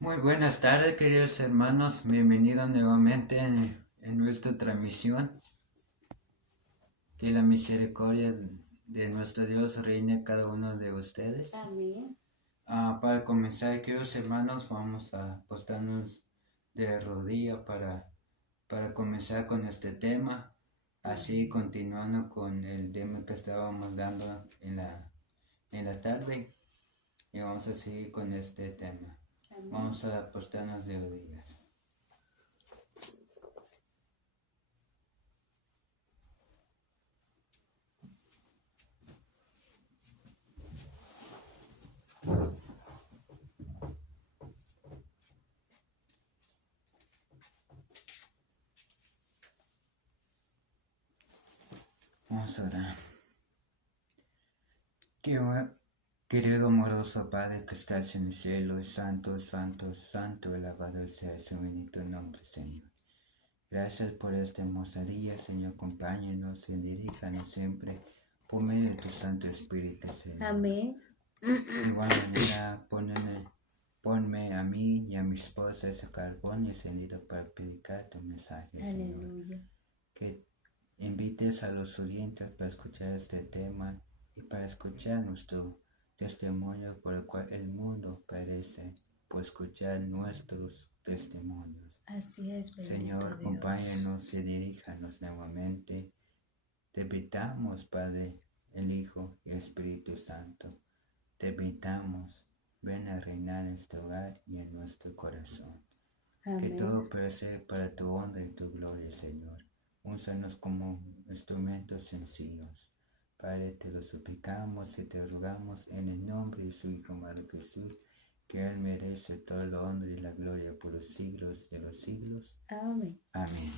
Muy buenas tardes, queridos hermanos. Bienvenidos nuevamente en nuestra transmisión. Que la misericordia de nuestro Dios reine a cada uno de ustedes. Amén. Para comenzar, queridos hermanos, vamos a postrarnos de rodillas para comenzar con este tema. Así continuando con el tema que estábamos dando en la tarde. Y vamos a seguir con este tema. Amén. Vamos a postrarnos de rodillas. Vamos a orar. Querido amoroso Padre que estás en el cielo, santo, santo, santo, alabado sea su bendito nombre, Señor. Gracias por esta hermosa día, Señor. Acompáñanos y diríjanos siempre por medio de tu Santo Espíritu, Señor. Amén. De igual manera, ponme a mí y a mi esposa ese carbón encendido para predicar tu mensaje, Señor. Aleluya. Que invites a los oyentes para escuchar este tema y para escuchar nuestro testimonio por el cual el mundo perece, por escuchar nuestros testimonios. Así es, bendito Señor, Dios. acompáñanos y diríjanos nuevamente. Te invitamos, Padre, el Hijo y el Espíritu Santo. Te invitamos, ven a reinar en este hogar y en nuestro corazón. Amén. Que todo pueda ser para tu honra y tu gloria, Señor. Úsanos como instrumentos sencillos. Padre, te lo suplicamos y te rogamos en el nombre de su Hijo amado Jesús, que Él merece toda la honra y la gloria por los siglos de los siglos. Amén. Amén.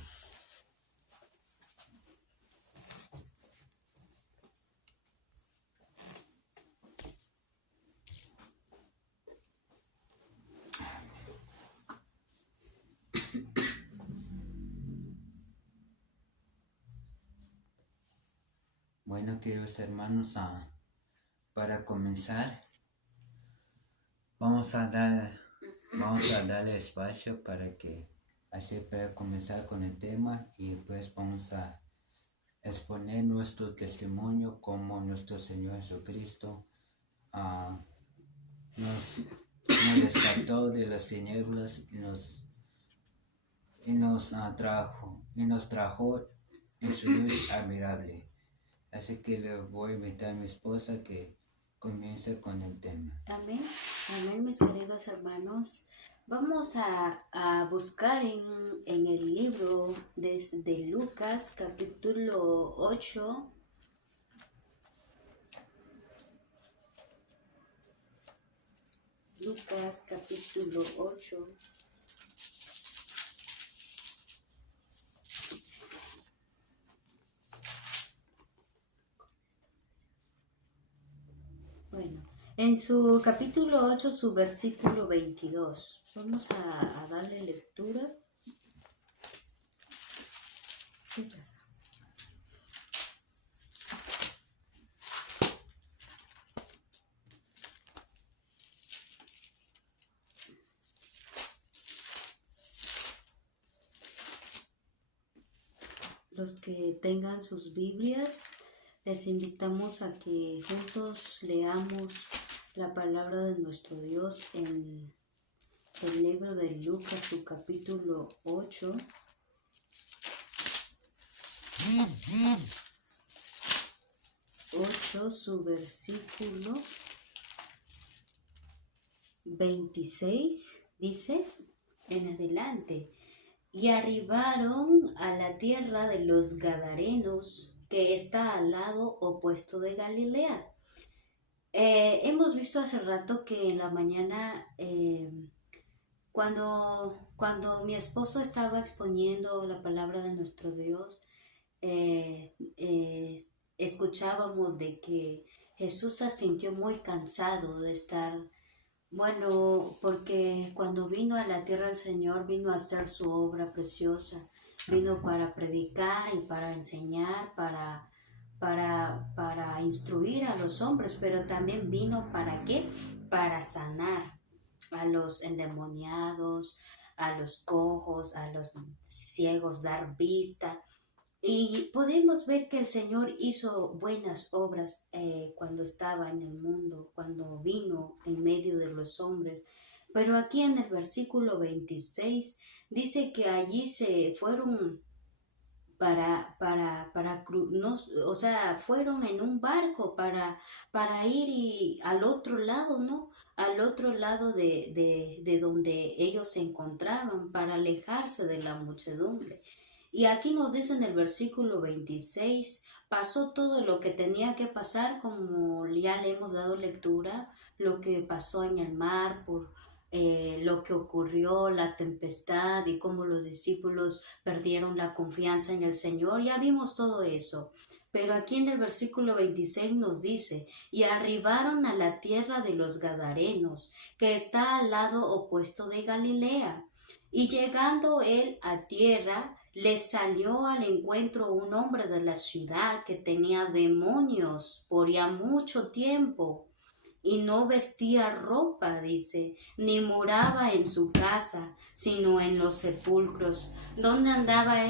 Bueno, queridos hermanos, para comenzar, vamos a darle espacio para que así pueda comenzar con el tema y después vamos a exponer nuestro testimonio como nuestro Señor Jesucristo nos rescató de las tinieblas y nos trajo en su luz admirable. Así que le voy a invitar a mi esposa que comience con el tema. Amén. Amén, mis queridos hermanos. Vamos a buscar en el libro de Lucas, capítulo 8. Lucas, capítulo 8. Bueno, en su capítulo 8, su versículo 22. Vamos a darle lectura. ¿Qué pasa? Los que tengan sus Biblias, les invitamos a que juntos leamos la palabra de nuestro Dios en el libro de Lucas, su capítulo 8. Su versículo 26 dice en adelante, y arribaron a la tierra de los Gadarenos, que está al lado opuesto de Galilea. Hemos visto hace rato que en la mañana, cuando mi esposo estaba exponiendo la palabra de nuestro Dios, escuchábamos de que Jesús se sintió muy cansado de estar, bueno, porque cuando vino a la tierra el Señor, vino a hacer su obra preciosa, vino para predicar y para enseñar, para instruir a los hombres, pero también vino para qué, para sanar a los endemoniados, a los cojos, a los ciegos, dar vista. Y podemos ver que el Señor hizo buenas obras cuando estaba en el mundo, cuando vino en medio de los hombres. Pero aquí en el versículo 26 dice que allí se fueron no, o sea, fueron en un barco para ir al otro lado, ¿no? Al otro lado de donde ellos se encontraban, para alejarse de la muchedumbre. Y aquí nos dice en el versículo 26, pasó todo lo que tenía que pasar, como ya le hemos dado lectura, lo que pasó en el mar, por lo que ocurrió, la tempestad y cómo los discípulos perdieron la confianza en el Señor. Ya vimos todo eso. Pero aquí en el versículo 26 nos dice, y arribaron a la tierra de los Gadarenos, que está al lado opuesto de Galilea. Y llegando él a tierra, le salió al encuentro un hombre de la ciudad que tenía demonios por ya mucho tiempo y no vestía ropa, dice, ni moraba en su casa, sino en los sepulcros. ¿Dónde andaba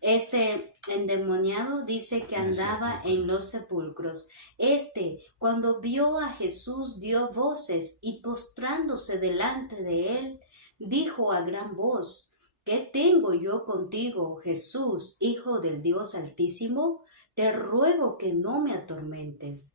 este endemoniado? Dice que andaba en los sepulcros. Cuando vio a Jesús, dio voces y postrándose delante de él, dijo a gran voz, ¿qué tengo yo contigo, Jesús, Hijo del Dios Altísimo? Te ruego que no me atormentes,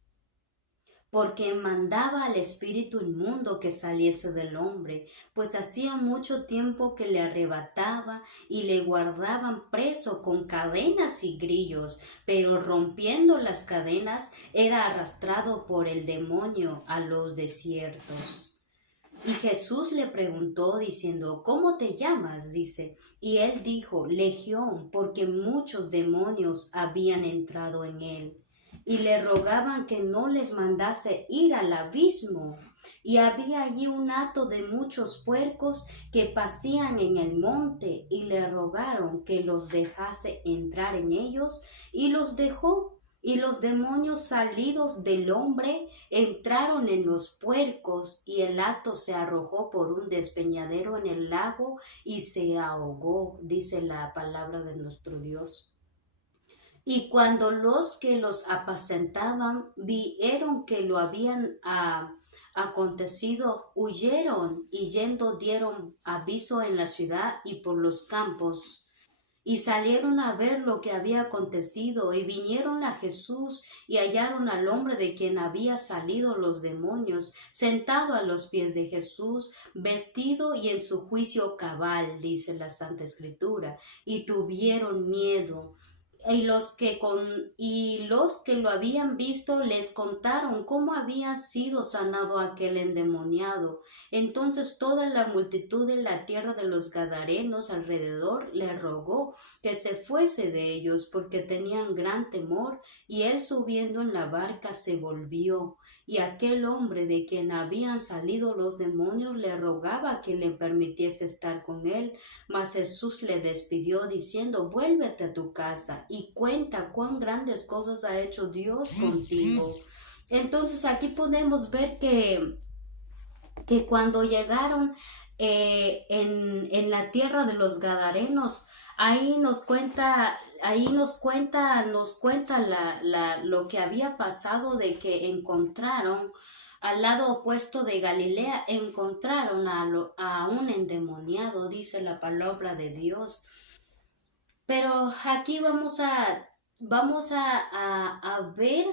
porque mandaba al espíritu inmundo que saliese del hombre, pues hacía mucho tiempo que le arrebataba y le guardaban preso con cadenas y grillos, pero rompiendo las cadenas era arrastrado por el demonio a los desiertos. Y Jesús le preguntó diciendo, ¿cómo te llamas? Dice, y él dijo, Legión, porque muchos demonios habían entrado en él y le rogaban que no les mandase ir al abismo. Y había allí un hato de muchos puercos que pasían en el monte, y le rogaron que los dejase entrar en ellos, y los dejó. Y los demonios salidos del hombre entraron en los puercos, y el hato se arrojó por un despeñadero en el lago y se ahogó, dice la palabra de nuestro Dios. Y cuando los que los apacentaban vieron que lo habían acontecido, huyeron, y yendo dieron aviso en la ciudad y por los campos. Y salieron a ver lo que había acontecido, y vinieron a Jesús, y hallaron al hombre de quien había salido los demonios, sentado a los pies de Jesús, vestido y en su juicio cabal, dice la Santa Escritura, y tuvieron miedo. Y los que lo habían visto les contaron cómo había sido sanado aquel endemoniado. Entonces toda la multitud de la tierra de los Gadarenos alrededor le rogó que se fuese de ellos, porque tenían gran temor, y él subiendo en la barca se volvió. Y aquel hombre de quien habían salido los demonios le rogaba que le permitiese estar con él, mas Jesús le despidió diciendo, vuélvete a tu casa y cuenta cuán grandes cosas ha hecho Dios contigo. Entonces aquí podemos ver que cuando llegaron en la tierra de los Gadarenos, nos cuenta lo que había pasado, de que encontraron al lado opuesto de Galilea, encontraron a un endemoniado, dice la palabra de Dios. Pero aquí vamos a ver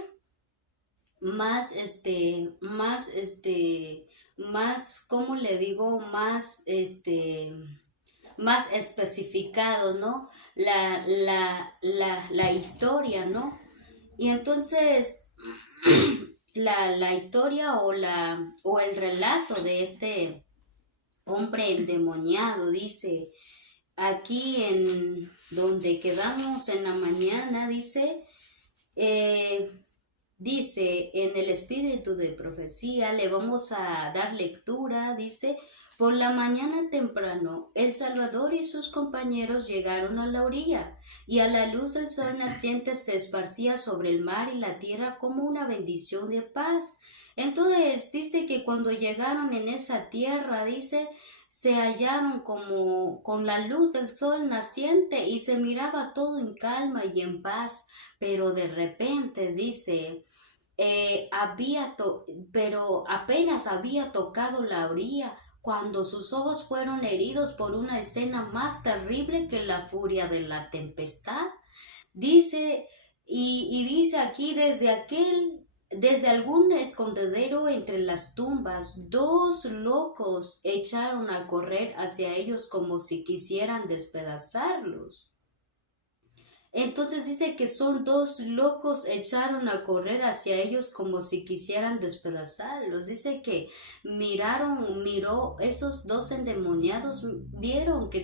más, ¿cómo le digo? Más especificado, ¿no? La historia, ¿no? Y entonces la historia o el relato de este hombre endemoniado dice, aquí en donde quedamos en la mañana, eh, dice, en el espíritu de profecía, le vamos a dar lectura, dice, por la mañana temprano, el Salvador y sus compañeros llegaron a la orilla, y a la luz del sol naciente se esparcía sobre el mar y la tierra como una bendición de paz. Entonces dice que cuando llegaron en esa tierra, dice, se hallaron como con la luz del sol naciente y se miraba todo en calma y en paz, pero de repente dice, pero apenas había tocado la orilla cuando sus ojos fueron heridos por una escena más terrible que la furia de la tempestad. Dice, y dice aquí, desde algún escondedero entre las tumbas, dos locos echaron a correr hacia ellos como si quisieran despedazarlos. Entonces dice que son dos locos echaron a correr hacia ellos como si quisieran despedazarlos. Dice que miró esos dos endemoniados, vieron que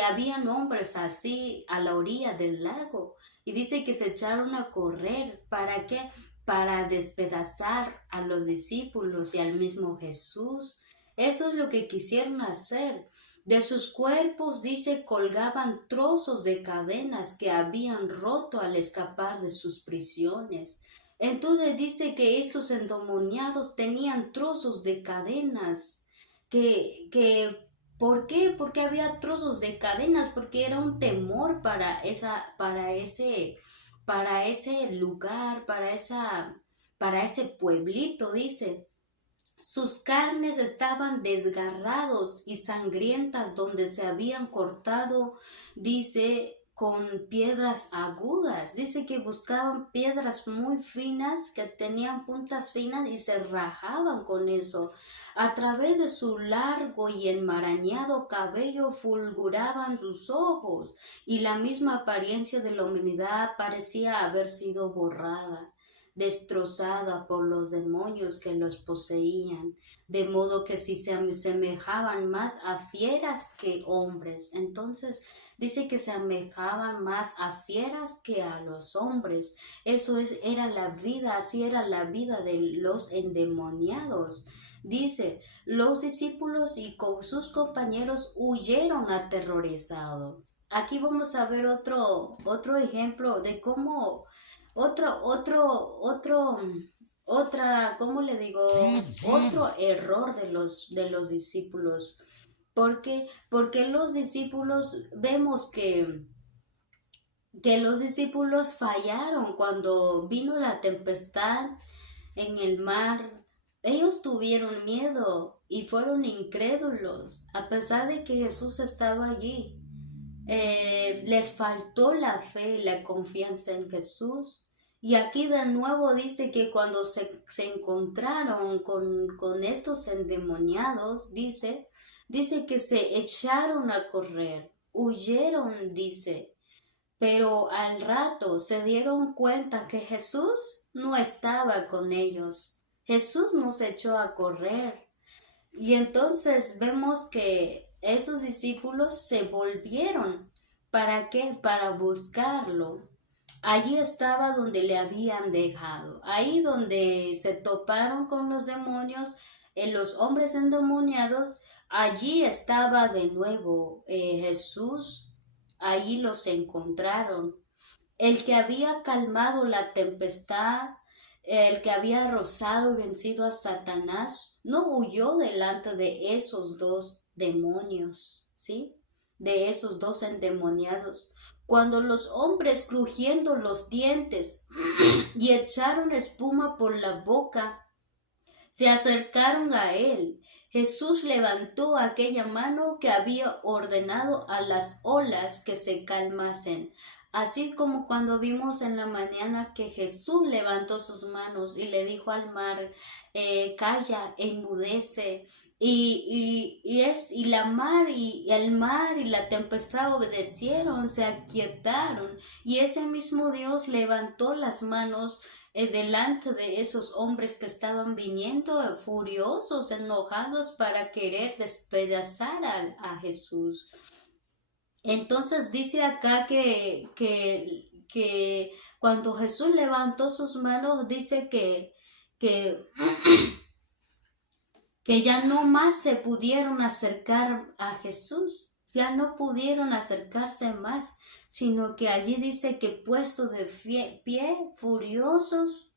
habían hombres así a la orilla del lago. Y dice que se echaron a correr. ¿Para qué? Para despedazar a los discípulos y al mismo Jesús. Eso es lo que quisieron hacer. De sus cuerpos, dice, colgaban trozos de cadenas que habían roto al escapar de sus prisiones. Entonces dice que estos endemoniados tenían trozos de cadenas. ¿Por qué? Porque había trozos de cadenas, porque era un temor para ese lugar, para ese pueblito, dice. Sus carnes estaban desgarrados y sangrientas donde se habían cortado, dice, con piedras agudas. Dice que buscaban piedras muy finas, que tenían puntas finas y se rajaban con eso. A través de su largo y enmarañado cabello fulguraban sus ojos y la misma apariencia de la humanidad parecía haber sido borrada, destrozada por los demonios que los poseían, de modo que si se asemejaban más a fieras que hombres. Entonces dice que se asemejaban más a fieras que a los hombres. Era la vida, así era la vida de los endemoniados. Dice, los discípulos y con sus compañeros huyeron aterrorizados. Aquí vamos a ver otro ejemplo de cómo otro, otro, otro, ¿cómo le digo? Otro error de los discípulos. ¿Por qué? Porque los discípulos, vemos que los discípulos fallaron cuando vino la tempestad en el mar. Ellos tuvieron miedo y fueron incrédulos, a pesar de que Jesús estaba allí. Les faltó la fe y la confianza en Jesús. Y aquí de nuevo dice que cuando se encontraron con estos endemoniados, dice que se echaron a correr, huyeron, dice, pero al rato se dieron cuenta que Jesús no estaba con ellos. Jesús nos echó a correr. Y entonces vemos que esos discípulos se volvieron. ¿Para qué? Para buscarlo. Allí estaba donde le habían dejado. Ahí donde se toparon con los demonios, los hombres endemoniados, allí estaba de nuevo Jesús. Allí los encontraron. El que había calmado la tempestad, el que había rozado y vencido a Satanás, no huyó delante de esos dos demonios, ¿sí? De esos dos endemoniados. Cuando los hombres, crujiendo los dientes y echaron espuma por la boca, se acercaron a él, Jesús levantó aquella mano que había ordenado a las olas que se calmasen. Así como cuando vimos en la mañana que Jesús levantó sus manos y le dijo al mar, calla, enmudece. Y la mar y el mar y la tempestad obedecieron, se aquietaron. Y ese mismo Dios levantó las manos delante de esos hombres que estaban viniendo furiosos, enojados para querer despedazar a Jesús. Entonces dice acá que cuando Jesús levantó sus manos, dice que, que ya no más se pudieron acercar a Jesús, ya no pudieron acercarse más, sino que allí dice que puestos de pie furiosos,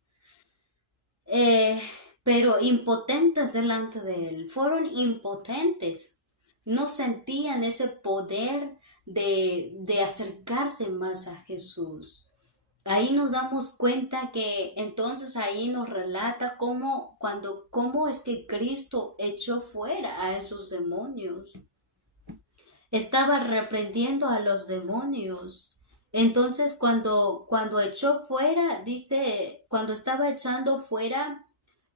eh, pero impotentes delante de él, fueron impotentes, no sentían ese poder de acercarse más a Jesús. Ahí nos damos cuenta que entonces ahí nos relata cómo es que Cristo echó fuera a esos demonios. Estaba reprendiendo a los demonios. Entonces cuando echó fuera, dice, cuando estaba echando fuera,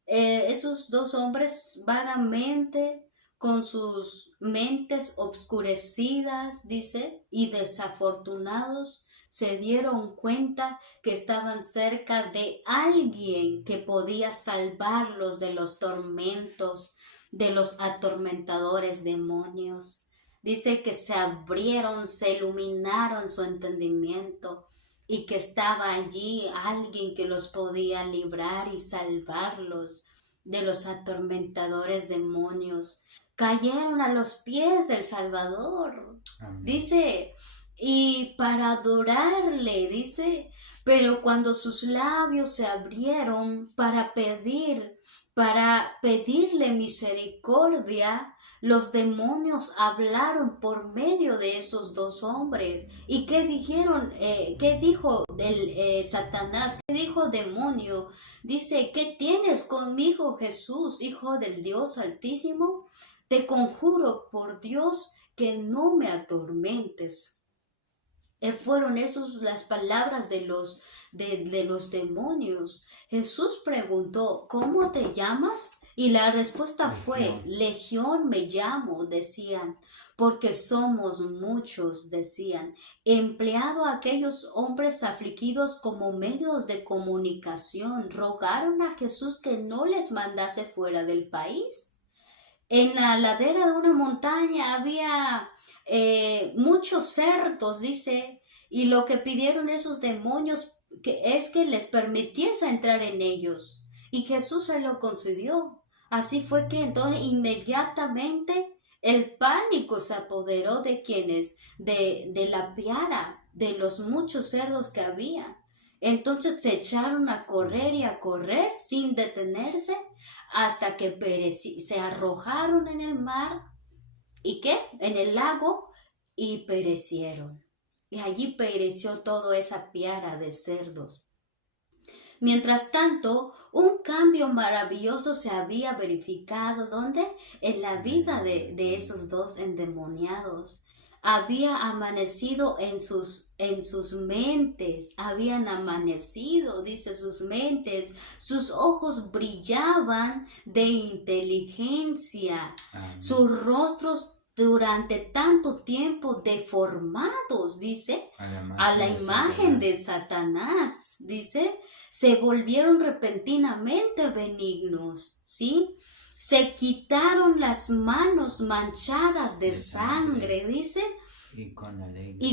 esos dos hombres vagamente, con sus mentes obscurecidas, dice, y desafortunados, se dieron cuenta que estaban cerca de alguien que podía salvarlos de los tormentos, de los atormentadores demonios. Dice que se abrieron, se iluminaron su entendimiento y que estaba allí alguien que los podía librar y salvarlos de los atormentadores demonios. Cayeron a los pies del Salvador. Amén. Dice, y para adorarle, dice, pero cuando sus labios se abrieron para pedirle misericordia, los demonios hablaron por medio de esos dos hombres. ¿Y qué dijeron? ¿Qué dijo Satanás? ¿Qué dijo demonio? Dice, ¿qué tienes conmigo, Jesús, Hijo del Dios Altísimo? Te conjuro por Dios que no me atormentes. Fueron esas las palabras de los demonios. Jesús preguntó, ¿cómo te llamas? Y la respuesta fue, Legión me llamo, decían, porque somos muchos, decían, empleado a aquellos hombres afligidos como medios de comunicación, rogaron a Jesús que no les mandase fuera del país. En la ladera de una montaña había muchos cerdos, dice, y lo que pidieron esos demonios es que les permitiese entrar en ellos. Y Jesús se lo concedió. Así fue que entonces inmediatamente el pánico se apoderó de quienes, de la piara, de los muchos cerdos que había. Entonces se echaron a correr y a correr sin detenerse hasta que se arrojaron en el mar y ¿qué? En el lago y perecieron. Y allí pereció toda esa piara de cerdos. Mientras tanto, un cambio maravilloso se había verificado, ¿dónde? En la vida de esos dos endemoniados. Había amanecido en sus mentes, habían amanecido, dice, sus mentes, sus ojos brillaban de inteligencia, sus rostros durante tanto tiempo deformados, dice, a la imagen de Satanás, dice, se volvieron repentinamente benignos, ¿sí? Se quitaron las manos manchadas de sangre, dice, y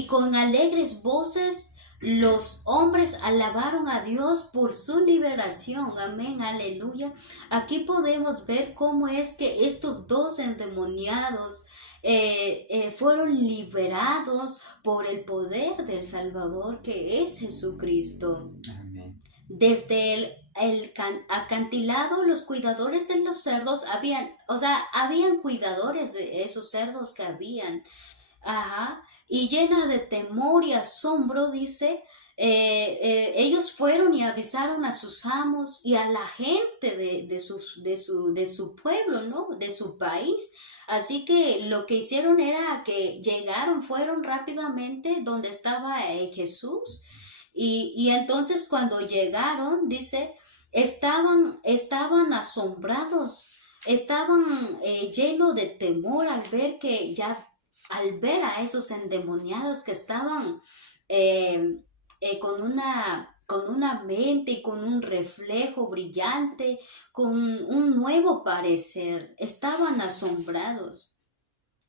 con alegres voces los hombres alabaron a Dios por su liberación. Amén, aleluya. Aquí podemos ver cómo es que estos dos endemoniados fueron liberados por el poder del Salvador que es Jesucristo. Amén. Desde el acantilado, los cuidadores de los cerdos habían cuidadores de esos cerdos que habían. Ajá. Y llena de temor y asombro, dice, ellos fueron y avisaron a sus amos y a la gente de su pueblo, ¿no? De su país. Así que lo que hicieron era que fueron rápidamente donde estaba Jesús. Y entonces cuando llegaron, dice, estaban asombrados, estaban llenos de temor al ver a esos endemoniados que estaban eh, con una mente y con un reflejo brillante, con un nuevo parecer. Estaban asombrados.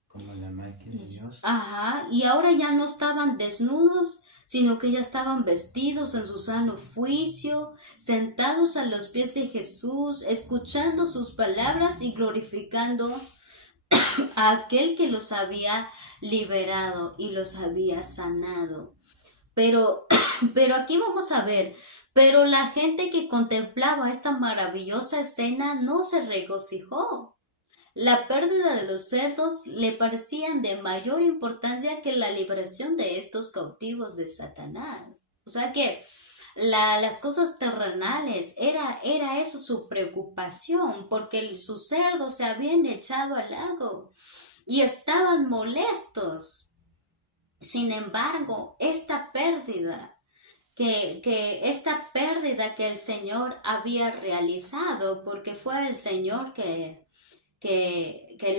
Como la imagen de Dios. Ajá, y ahora ya no estaban desnudos, sino que ya estaban vestidos en su sano juicio, sentados a los pies de Jesús, escuchando sus palabras y glorificando a aquel que los había liberado y los había sanado. Pero, pero aquí vamos a ver, pero la gente que contemplaba esta maravillosa escena no se regocijó. La pérdida de los cerdos le parecían de mayor importancia que la liberación de estos cautivos de Satanás. O sea que las cosas terrenales era eso su preocupación, porque sus cerdos se habían echado al lago y estaban molestos. Sin embargo, esta pérdida que el Señor había realizado, porque fue el Señor que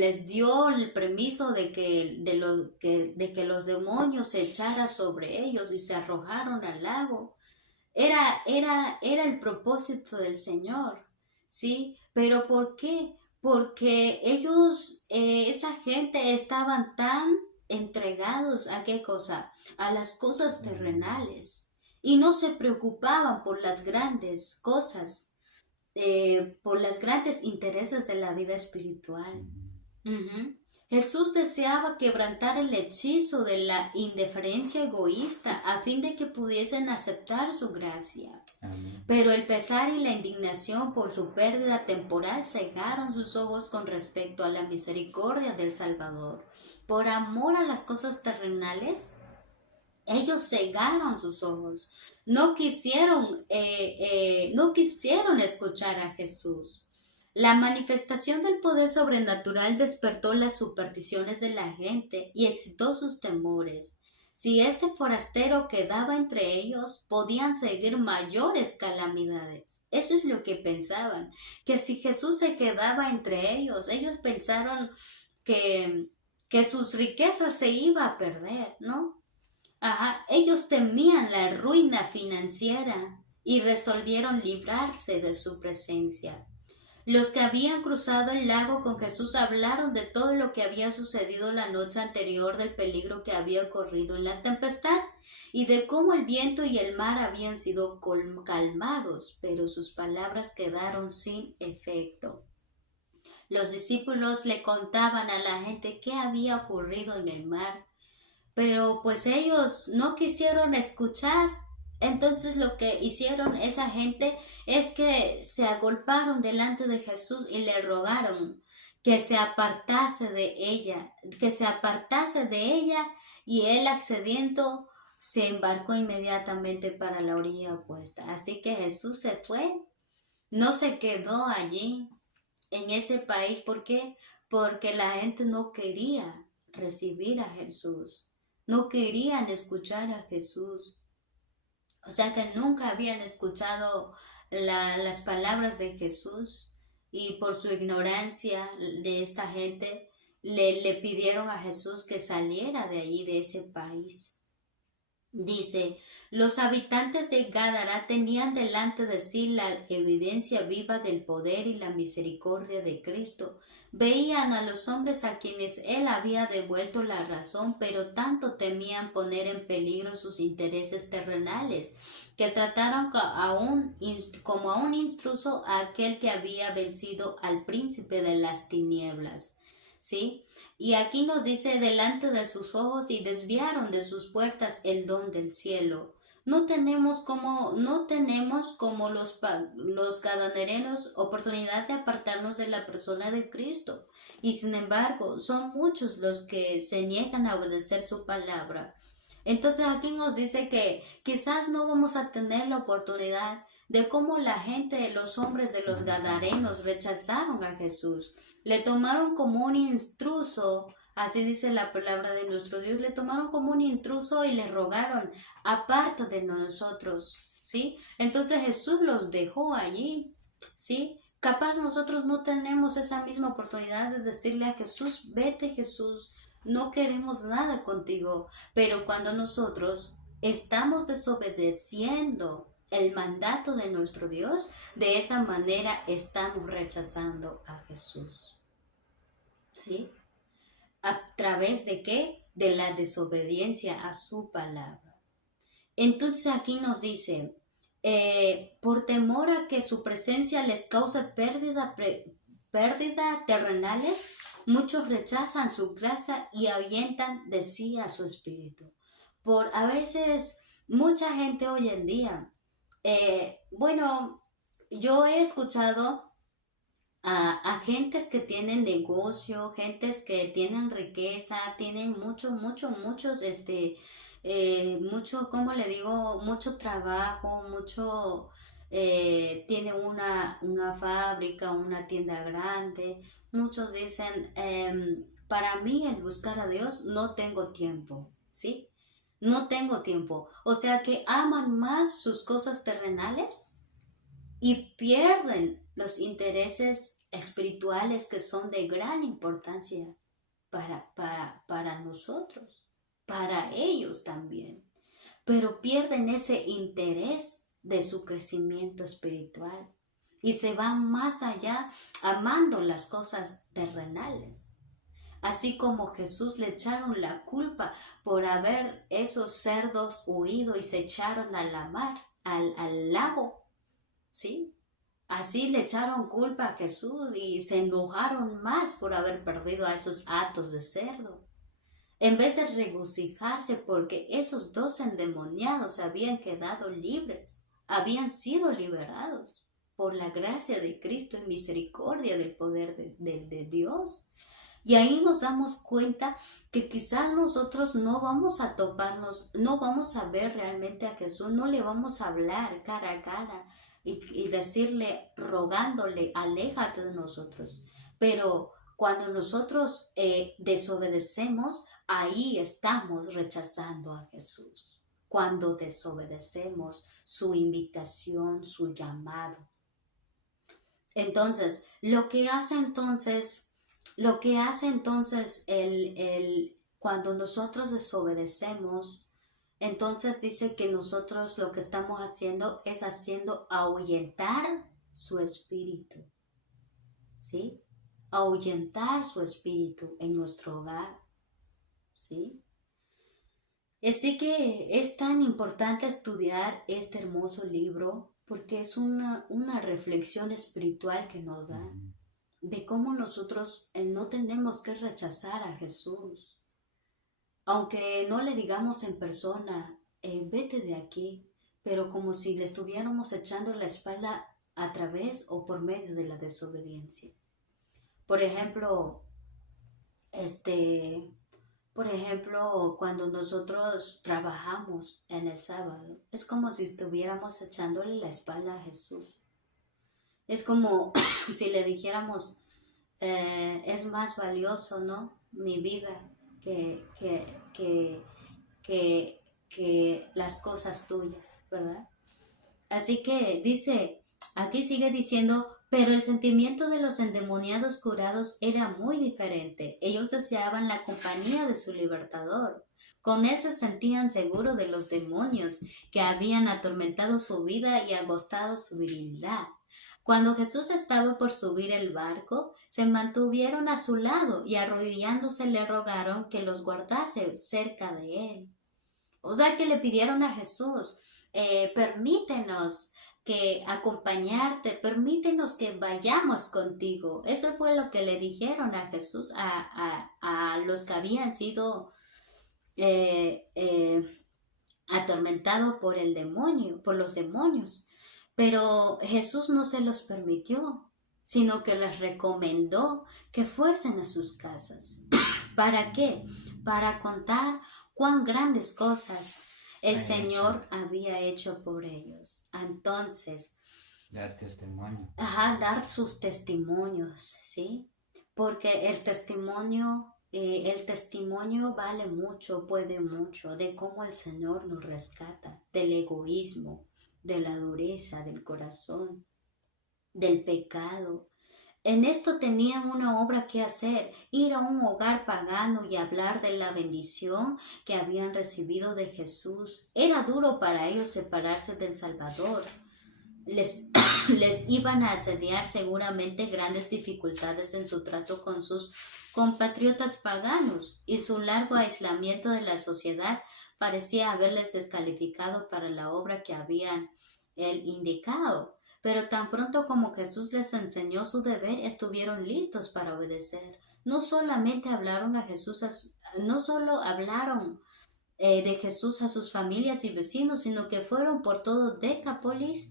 les dio el permiso de que los demonios se echaran sobre ellos y se arrojaron al lago, era el propósito del Señor, ¿sí? Pero ¿por qué? Porque ellos, esa gente estaban tan entregados a qué cosa, a las cosas terrenales y no se preocupaban por las grandes cosas, por los grandes intereses de la vida espiritual. Ujú. Jesús deseaba quebrantar el hechizo de la indiferencia egoísta a fin de que pudiesen aceptar su gracia. Amén. Pero el pesar y la indignación por su pérdida temporal cegaron sus ojos con respecto a la misericordia del Salvador. Por amor a las cosas terrenales, ellos cegaron sus ojos. No quisieron escuchar a Jesús. La manifestación del poder sobrenatural despertó las supersticiones de la gente y excitó sus temores. Si este forastero quedaba entre ellos, podían seguir mayores calamidades. Eso es lo que pensaban, que si Jesús se quedaba entre ellos pensaron que, que sus riquezas se iba a perder, ¿no? Ajá, ellos temían la ruina financiera y resolvieron librarse de su presencia. Los que habían cruzado el lago con Jesús hablaron de todo lo que había sucedido la noche anterior, del peligro que había ocurrido en la tempestad y de cómo el viento y el mar habían sido calmados, pero sus palabras quedaron sin efecto. Los discípulos le contaban a la gente qué había ocurrido en el mar, pero pues ellos no quisieron escuchar. Entonces lo que hicieron esa gente es que se agolparon delante de Jesús y le rogaron que se apartase de ella, y él accediendo se embarcó inmediatamente para la orilla opuesta. Así que Jesús se fue, no se quedó allí en ese país. ¿Por qué? Porque la gente no quería recibir a Jesús. No querían escuchar a Jesús. O sea que nunca habían escuchado las palabras de Jesús, y por su ignorancia de esta gente le pidieron a Jesús que saliera de allí, de ese país. Dice, los habitantes de Gadara tenían delante de sí la evidencia viva del poder y la misericordia de Cristo. Veían a los hombres a quienes él había devuelto la razón, pero tanto temían poner en peligro sus intereses terrenales, que trataron como a un intruso a aquel que había vencido al príncipe de las tinieblas. ¿Sí? Y aquí nos dice, delante de sus ojos, y desviaron de sus puertas el don del cielo. No tenemos como los gadarenos oportunidad de apartarnos de la persona de Cristo. Y sin embargo, son muchos los que se niegan a obedecer su palabra. Entonces aquí nos dice que quizás no vamos a tener la oportunidad de cómo la gente, los hombres de los Gadarenos rechazaron a Jesús. Le tomaron como un intruso, así dice la palabra de nuestro Dios, le tomaron como un intruso y le rogaron, aparte de nosotros, ¿sí? Entonces Jesús los dejó allí, ¿sí? Capaz nosotros no tenemos esa misma oportunidad de decirle a Jesús, vete Jesús, no queremos nada contigo, pero cuando nosotros estamos desobedeciendo el mandato de nuestro Dios, de esa manera estamos rechazando a Jesús. ¿Sí? ¿A través de qué? De la desobediencia a su palabra. Entonces aquí nos dice, por temor a que su presencia les cause pérdida terrenales, muchos rechazan su gracia y ahuyentan de sí a su espíritu. Por a veces, mucha gente hoy en día, bueno, yo he escuchado a gentes que tienen negocio, gentes que tienen riqueza, tienen muchos, mucho, ¿cómo le digo? Mucho trabajo, mucho, tiene una fábrica, una tienda grande. Muchos dicen, para mí el buscar a Dios no tengo tiempo, ¿sí? No tengo tiempo. O sea que aman más sus cosas terrenales y pierden los intereses espirituales que son de gran importancia para nosotros, para ellos también. Pero pierden ese interés de su crecimiento espiritual y se van más allá amando las cosas terrenales. Así como Jesús le echaron la culpa por haber esos cerdos huido y se echaron a la mar, al lago, ¿sí? Así le echaron culpa a Jesús y se enojaron más por haber perdido a esos hatos de cerdo. En vez de regocijarse porque esos dos endemoniados habían quedado libres, habían sido liberados por la gracia de Cristo y misericordia del poder de Dios. Y ahí nos damos cuenta que quizás nosotros no vamos a toparnos, no vamos a ver realmente a Jesús, no le vamos a hablar cara a cara y decirle, rogándole, aléjate de nosotros. Pero cuando nosotros desobedecemos, ahí estamos rechazando a Jesús. Cuando desobedecemos su invitación, su llamado. Entonces, cuando nosotros desobedecemos, entonces dice que nosotros lo que estamos haciendo es ahuyentar su espíritu, ¿sí? Ahuyentar su espíritu en nuestro hogar, ¿sí? Así que es tan importante estudiar este hermoso libro porque es una reflexión espiritual que nos da de cómo nosotros no tenemos que rechazar a Jesús. Aunque no le digamos en persona, vete de aquí, pero como si le estuviéramos echando la espalda a través o por medio de la desobediencia. Por ejemplo, cuando nosotros trabajamos en el sábado, es como si estuviéramos echándole la espalda a Jesús. Es como si le dijéramos, es más valioso, ¿no? Mi vida que las cosas tuyas, ¿verdad? Así que aquí sigue diciendo, pero el sentimiento de los endemoniados curados era muy diferente. Ellos deseaban la compañía de su libertador. Con él se sentían seguros de los demonios que habían atormentado su vida y agostado su virilidad. Cuando Jesús estaba por subir el barco, se mantuvieron a su lado y arrodillándose le rogaron que los guardase cerca de él. O sea que le pidieron a Jesús, permítenos que acompañarte, permítenos que vayamos contigo. Eso fue lo que le dijeron a Jesús, a los que habían sido atormentados por el demonio, por los demonios. Pero Jesús no se los permitió, sino que les recomendó que fuesen a sus casas. ¿Para qué? Para contar cuán grandes cosas el Ha Señor hecho. había hecho por ellos. Entonces, Dar testimonio. dar sus testimonios, ¿sí? Porque el testimonio vale mucho, puede mucho, de cómo el Señor nos rescata, del egoísmo, de la dureza del corazón, del pecado. En esto tenían una obra que hacer, ir a un hogar pagano y hablar de la bendición que habían recibido de Jesús. Era duro para ellos separarse del Salvador. Les, les iban a asediar seguramente grandes dificultades en su trato con sus compatriotas paganos, y su largo aislamiento de la sociedad parecía haberles descalificado para la obra que habían él indicado. Pero tan pronto como Jesús les enseñó su deber, estuvieron listos para obedecer. No solamente hablaron a Jesús, no solo hablaron de Jesús a sus familias y vecinos, sino que fueron por todo Decápolis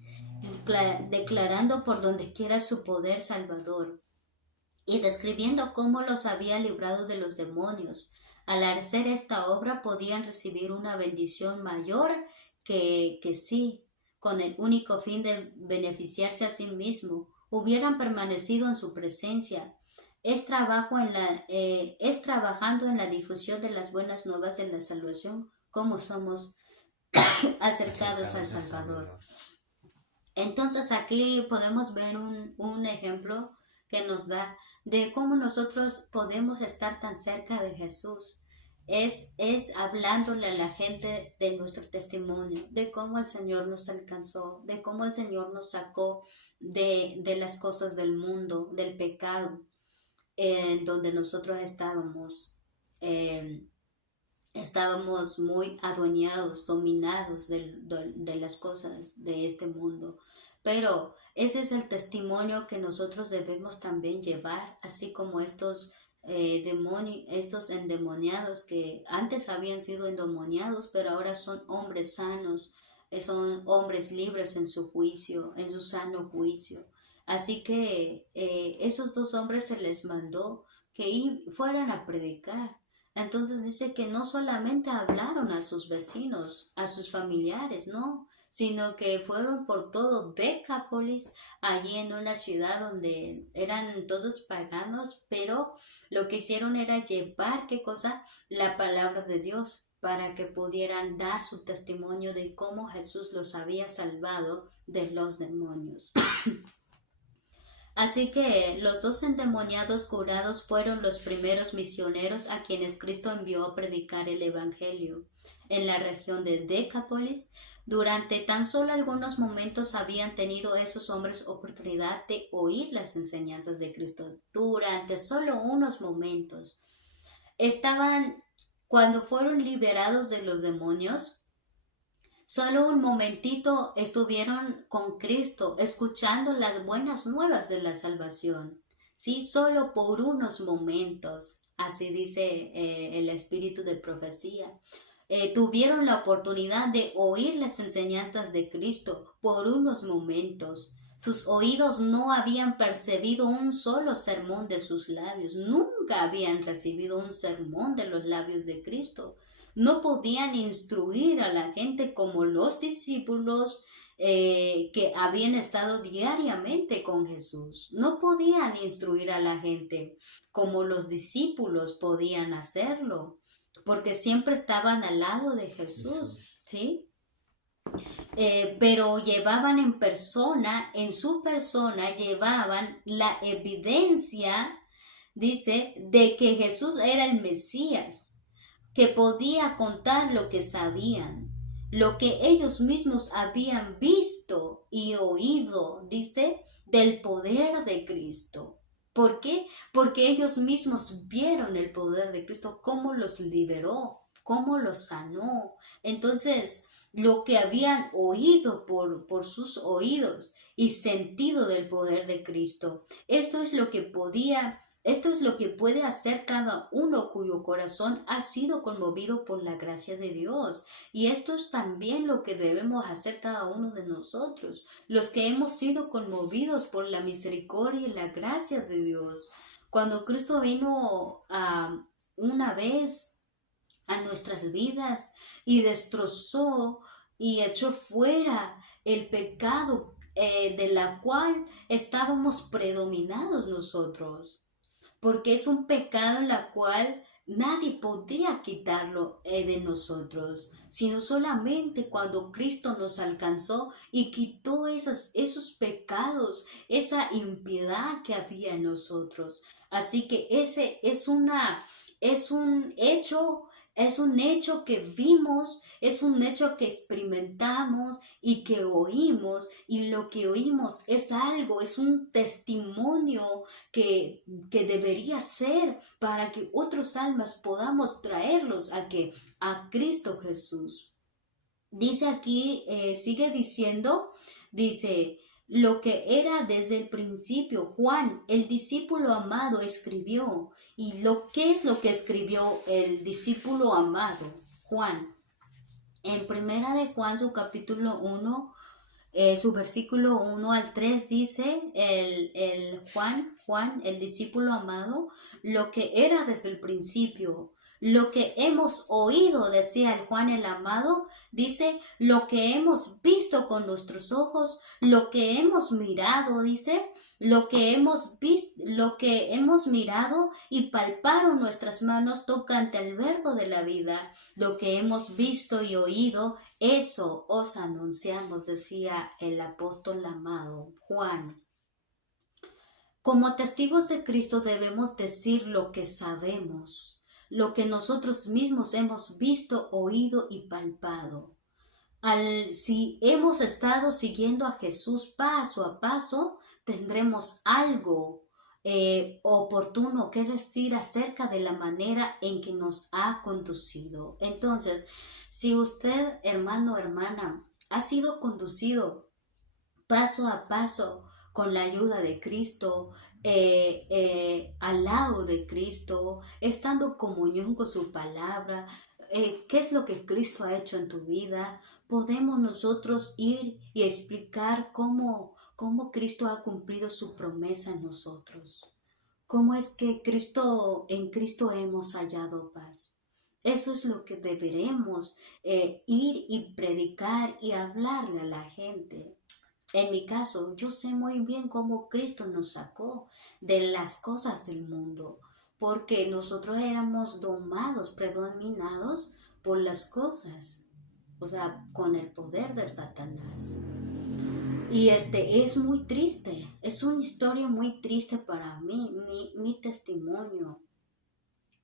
declarando por donde quiera su poder salvador y describiendo cómo los había librado de los demonios. Al hacer esta obra podían recibir una bendición mayor que sí, con el único fin de beneficiarse a sí mismo, hubieran permanecido en su presencia. Es trabajando en la difusión de las buenas nuevas de la salvación como somos acercados al Acercados al Salvador. Salvador. Entonces aquí podemos ver un ejemplo que nos da de cómo nosotros podemos estar tan cerca de Jesús. Es hablándole a la gente de nuestro testimonio, de cómo el Señor nos alcanzó, de cómo el Señor nos sacó de las cosas del mundo, del pecado, en donde nosotros estábamos. eh, Estábamos muy adueñados, dominados de las cosas de este mundo. Pero ese es el testimonio que nosotros debemos también llevar, así como estos endemoniados que antes habían sido endemoniados, pero ahora son hombres sanos, son hombres libres en su juicio, en su sano juicio. Así que esos dos hombres se les mandó que fueran a predicar. Entonces dice que no solamente hablaron a sus vecinos, a sus familiares, no, sino que fueron por todo Decápolis, allí en una ciudad donde eran todos paganos, pero lo que hicieron era llevar, ¿qué cosa? La palabra de Dios, para que pudieran dar su testimonio de cómo Jesús los había salvado de los demonios. Así que los dos endemoniados curados fueron los primeros misioneros a quienes Cristo envió a predicar el Evangelio. En la región de Decápolis, durante tan solo algunos momentos habían tenido esos hombres oportunidad de oír las enseñanzas de Cristo. Durante solo unos momentos. Estaban, cuando fueron liberados de los demonios, solo un momentito estuvieron con Cristo, escuchando las buenas nuevas de la salvación. Sí, solo por unos momentos, así dice el espíritu de profecía. Tuvieron la oportunidad de oír las enseñanzas de Cristo por unos momentos. Sus oídos no habían percibido un solo sermón de sus labios, nunca habían recibido un sermón de los labios de Cristo. No podían instruir a la gente como los discípulos que habían estado diariamente con Jesús. No podían instruir a la gente como los discípulos podían hacerlo, porque siempre estaban al lado de Jesús, ¿sí? Pero llevaban en su persona, llevaban la evidencia, dice, de que Jesús era el Mesías, que podía contar lo que sabían, lo que ellos mismos habían visto y oído, dice, del poder de Cristo. ¿Por qué? Porque ellos mismos vieron el poder de Cristo, cómo los liberó, cómo los sanó. Entonces, lo que habían oído por sus oídos y sentido del poder de Cristo, esto es lo que puede hacer cada uno cuyo corazón ha sido conmovido por la gracia de Dios. Y esto es también lo que debemos hacer cada uno de nosotros, los que hemos sido conmovidos por la misericordia y la gracia de Dios. Cuando Cristo vino una vez a nuestras vidas y destrozó y echó fuera el pecado de la cual estábamos predominados nosotros, porque es un pecado en la cual nadie podía quitarlo de nosotros, sino solamente cuando Cristo nos alcanzó y quitó esos pecados, esa impiedad que había en nosotros. Así que ese es un hecho, es un hecho que vimos, es un hecho que experimentamos y que oímos, y lo que oímos es algo, es un testimonio que debería ser para que otros almas podamos traerlos a Cristo Jesús. Dice aquí, sigue diciendo, dice, lo que era desde el principio, Juan, el discípulo amado, escribió. ¿Y qué es lo que escribió el discípulo amado, Juan? En primera de Juan, su capítulo 1, su versículo 1 al 3 dice, Juan, el discípulo amado, lo que era desde el principio, lo que hemos oído, decía el Juan el amado, dice, lo que hemos visto con nuestros ojos, lo que hemos mirado, dice, lo que hemos visto, lo que hemos mirado y palparon nuestras manos tocante al verbo de la vida, lo que hemos visto y oído, eso os anunciamos, decía el apóstol amado Juan. Como testigos de Cristo debemos decir lo que sabemos, lo que nosotros mismos hemos visto, oído y palpado. Si hemos estado siguiendo a Jesús paso a paso, tendremos algo oportuno que decir acerca de la manera en que nos ha conducido. Entonces, si usted, hermano o hermana, ha sido conducido paso a paso con la ayuda de Cristo, al lado de Cristo, estando en comunión con su palabra, qué es lo que Cristo ha hecho en tu vida, podemos nosotros ir y explicar cómo Cristo ha cumplido su promesa en nosotros. Cómo es que en Cristo hemos hallado paz. Eso es lo que deberemos ir y predicar y hablarle a la gente. En mi caso, yo sé muy bien cómo Cristo nos sacó de las cosas del mundo, porque nosotros éramos domados, predominados por las cosas, o sea, con el poder de Satanás. Y es muy triste, es una historia muy triste para mí, mi testimonio,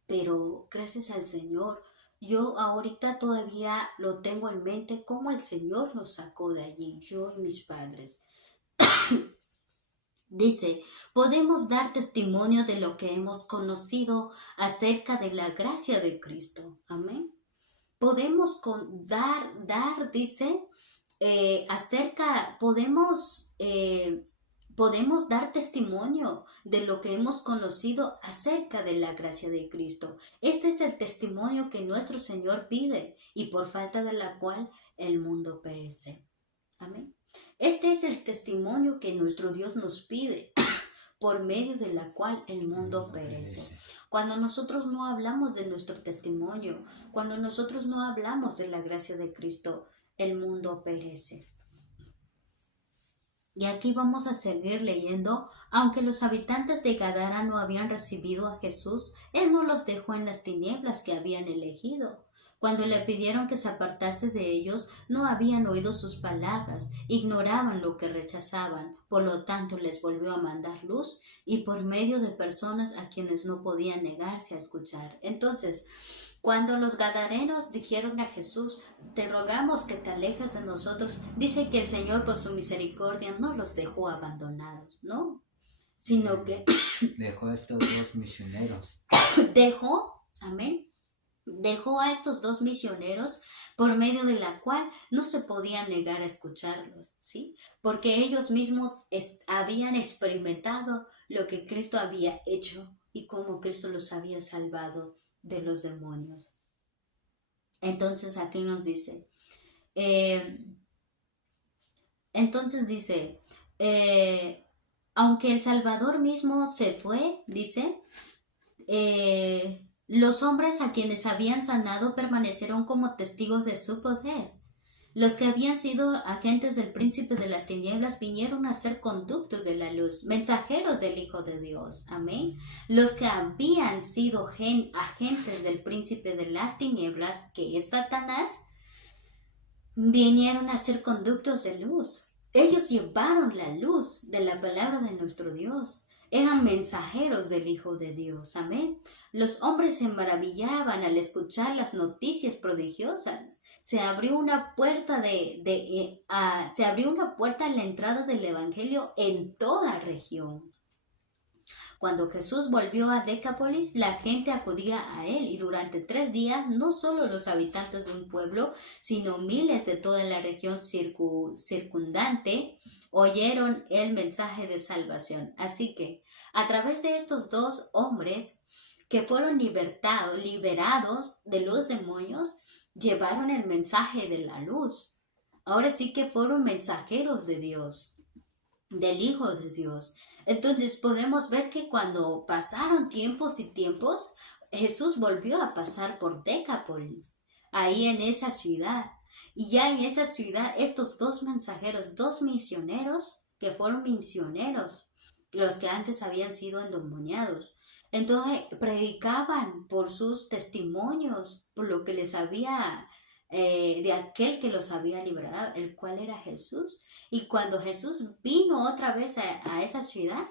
pero gracias al Señor, yo ahorita todavía lo tengo en mente cómo el Señor nos sacó de allí, yo y mis padres. Dice, podemos dar testimonio de lo que hemos conocido acerca de la gracia de Cristo. Amén. Podemos dice, podemos dar testimonio de lo que hemos conocido acerca de la gracia de Cristo. Este es el testimonio que nuestro Señor pide y por falta de la cual el mundo perece. Amén. Este es el testimonio que nuestro Dios nos pide, por medio de la cual el mundo perece. Cuando nosotros no hablamos de nuestro testimonio, cuando nosotros no hablamos de la gracia de Cristo, el mundo perece. Y aquí vamos a seguir leyendo. Aunque los habitantes de Gadara no habían recibido a Jesús, Él no los dejó en las tinieblas que habían elegido. Cuando le pidieron que se apartase de ellos, no habían oído sus palabras, ignoraban lo que rechazaban, por lo tanto les volvió a mandar luz y por medio de personas a quienes no podían negarse a escuchar. Entonces, cuando los gadarenos dijeron a Jesús, te rogamos que te alejes de nosotros, dice que el Señor por su misericordia no los dejó abandonados, ¿no? Sino que dejó a estos dos misioneros. Dejó a estos dos misioneros por medio de la cual no se podía negar a escucharlos, ¿sí? Porque ellos mismos habían experimentado lo que Cristo había hecho y cómo Cristo los había salvado de los demonios. Entonces aquí nos dice, aunque el Salvador mismo se fue, dice, Los hombres a quienes habían sanado permanecieron como testigos de su poder. Los que habían sido agentes del príncipe de las tinieblas vinieron a ser conductos de la luz, mensajeros del Hijo de Dios. Amén. Los que habían sido agentes del príncipe de las tinieblas, que es Satanás, vinieron a ser conductos de luz. Ellos llevaron la luz de la palabra de nuestro Dios. Eran mensajeros del Hijo de Dios. Amén. Los hombres se maravillaban al escuchar las noticias prodigiosas. Se abrió una puerta se abrió una puerta a la entrada del Evangelio en toda región. Cuando Jesús volvió a Decápolis, la gente acudía a él y durante 3 días no solo los habitantes de un pueblo, sino miles de toda la región circundante oyeron el mensaje de salvación. Así que, a través de estos 2 hombres que fueron liberados de los demonios, llevaron el mensaje de la luz. Ahora sí que fueron mensajeros de Dios, del Hijo de Dios. Entonces podemos ver que cuando pasaron tiempos y tiempos, Jesús volvió a pasar por Decápolis, ahí en esa ciudad. Y ya en esa ciudad, estos 2 mensajeros, 2 misioneros, que fueron misioneros, los que antes habían sido endemoniados, entonces predicaban por sus testimonios, por lo que les había, de aquel que los había librado, el cual era Jesús. Y cuando Jesús vino otra vez a esa ciudad,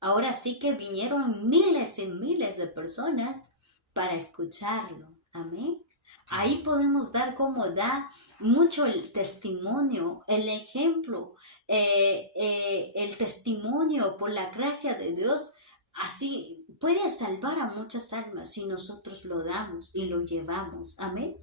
ahora sí que vinieron miles y miles de personas para escucharlo. Amén. Ahí podemos dar como da mucho el testimonio, el ejemplo, el testimonio por la gracia de Dios. Así puede salvar a muchas almas si nosotros lo damos y lo llevamos. Amén.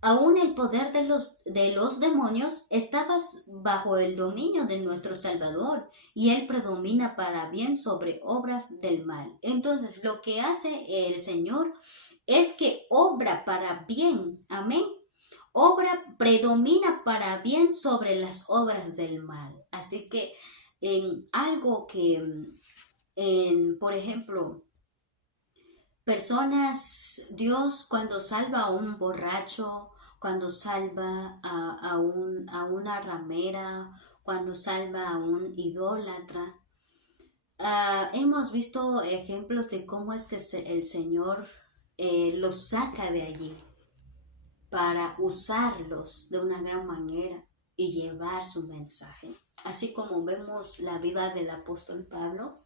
Aún el poder de los demonios estaba bajo el dominio de nuestro Salvador y Él predomina para bien sobre obras del mal. Entonces lo que hace el Señor es que obra para bien. Amén. Predomina para bien sobre las obras del mal. Así que en algo que, por ejemplo, personas, Dios cuando salva a un borracho, cuando salva a una ramera, cuando salva a un idólatra, hemos visto ejemplos de cómo es que el Señor los saca de allí para usarlos de una gran manera y llevar su mensaje. Así como vemos la vida del apóstol Pablo,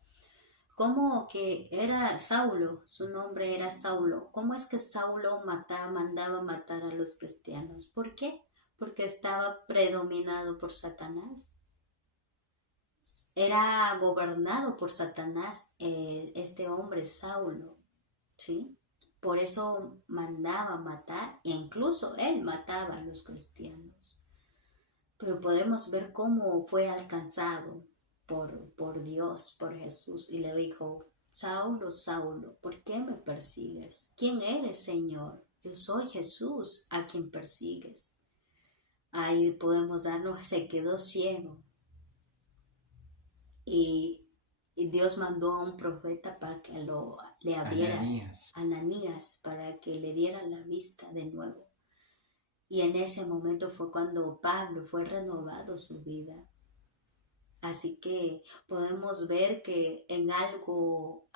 como que era Saulo, su nombre era Saulo. ¿Cómo es que Saulo mandaba matar a los cristianos? ¿Por qué? Porque estaba predominado por Satanás. Era gobernado por Satanás este hombre Saulo, ¿sí? Por eso mandaba matar, e incluso él mataba a los cristianos. Pero podemos ver cómo fue alcanzado por Dios, por Jesús, y le dijo: Saulo, Saulo, ¿por qué me persigues? ¿Quién eres, Señor? Yo soy Jesús a quien persigues. Ahí podemos darnos, se quedó ciego. Y Dios mandó a un profeta para que le abriera, Ananías, para que le diera la vista de nuevo. Y en ese momento fue cuando Pablo fue renovado su vida. Así que podemos ver que en algo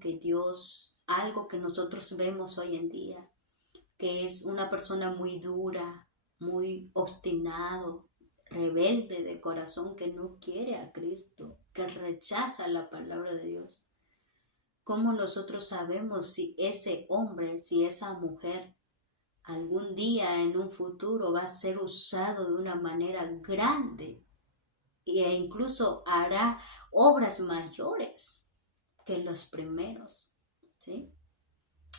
que Dios, algo que nosotros vemos hoy en día, que es una persona muy dura, muy obstinado, rebelde de corazón, que no quiere a Cristo, que rechaza la palabra de Dios. ¿Cómo nosotros sabemos si ese hombre, si esa mujer, algún día en un futuro va a ser usado de una manera grande e incluso hará obras mayores que los primeros? ¿Sí?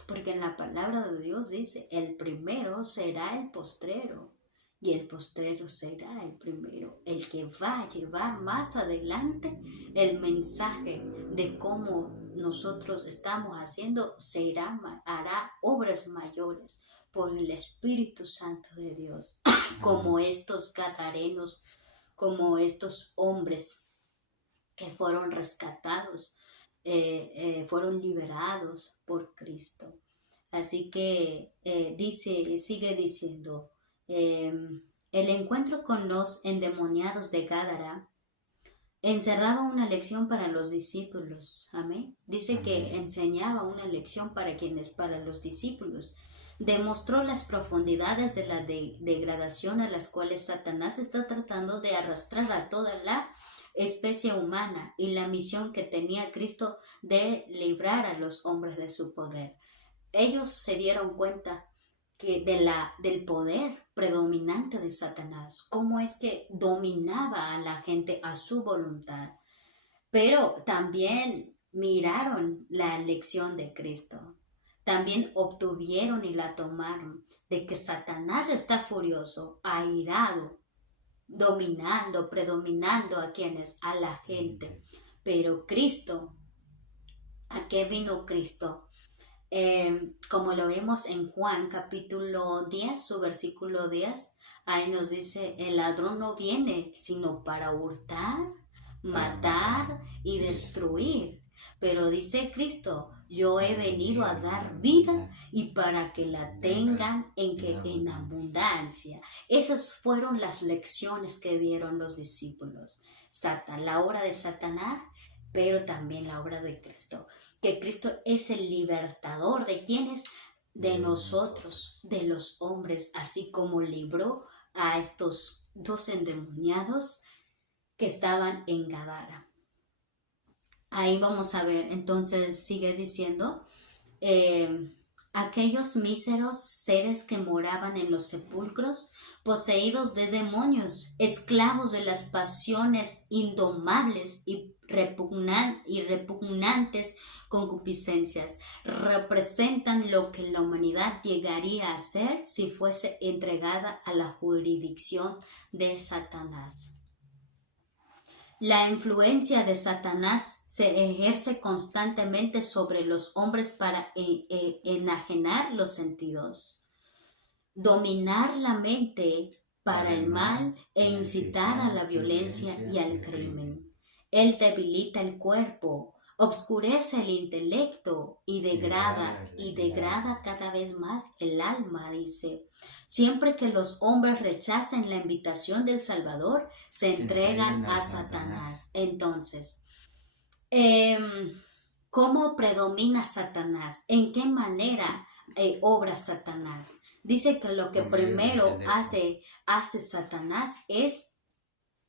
Porque en la palabra de Dios dice: el primero será el postrero y el postrero será el primero. El que va a llevar más adelante el mensaje de cómo nosotros estamos haciendo hará obras mayores por el Espíritu Santo de Dios, como estos gadarenos, como estos hombres que fueron rescatados fueron liberados por Cristo. Así que sigue diciendo, el encuentro con los endemoniados de Gádara encerraba una lección para los discípulos. Amén. Dice que enseñaba una lección para los discípulos. Demostró las profundidades de la degradación a las cuales Satanás está tratando de arrastrar a toda la especie humana y la misión que tenía Cristo de librar a los hombres de su poder. Ellos se dieron cuenta que del poder predominante de Satanás, cómo es que dominaba a la gente a su voluntad, pero también miraron la lección de Cristo, también obtuvieron y la tomaron, de que Satanás está furioso, airado, dominando, predominando a quienes, a la gente, pero Cristo, ¿a qué vino Cristo? Como lo vemos en Juan capítulo 10, su versículo 10, ahí nos dice, el ladrón no viene sino para hurtar, matar y destruir. Pero dice Cristo, yo he venido a dar vida y para que la tengan en abundancia. Esas fueron las lecciones que vieron los discípulos. La obra de Satanás, pero también la obra de Cristo. Que Cristo es el libertador de quienes, de nosotros, de los hombres, así como libró a estos 2 endemoniados que estaban en Gadara. Ahí vamos a ver, entonces sigue diciendo, aquellos míseros seres que moraban en los sepulcros, poseídos de demonios, esclavos de las pasiones indomables y repugnantes concupiscencias, representan lo que la humanidad llegaría a ser si fuese entregada a la jurisdicción de Satanás. La influencia de Satanás se ejerce constantemente sobre los hombres para enajenar los sentidos, dominar la mente para el mal e incitar a la violencia y al crimen. Él debilita el cuerpo, obscurece el intelecto y degrada cada vez más el alma, dice. Siempre que los hombres rechacen la invitación del Salvador, se entregan a Satanás. Entonces, ¿cómo predomina Satanás? ¿En qué manera obra Satanás? Dice que lo que primero hace Satanás es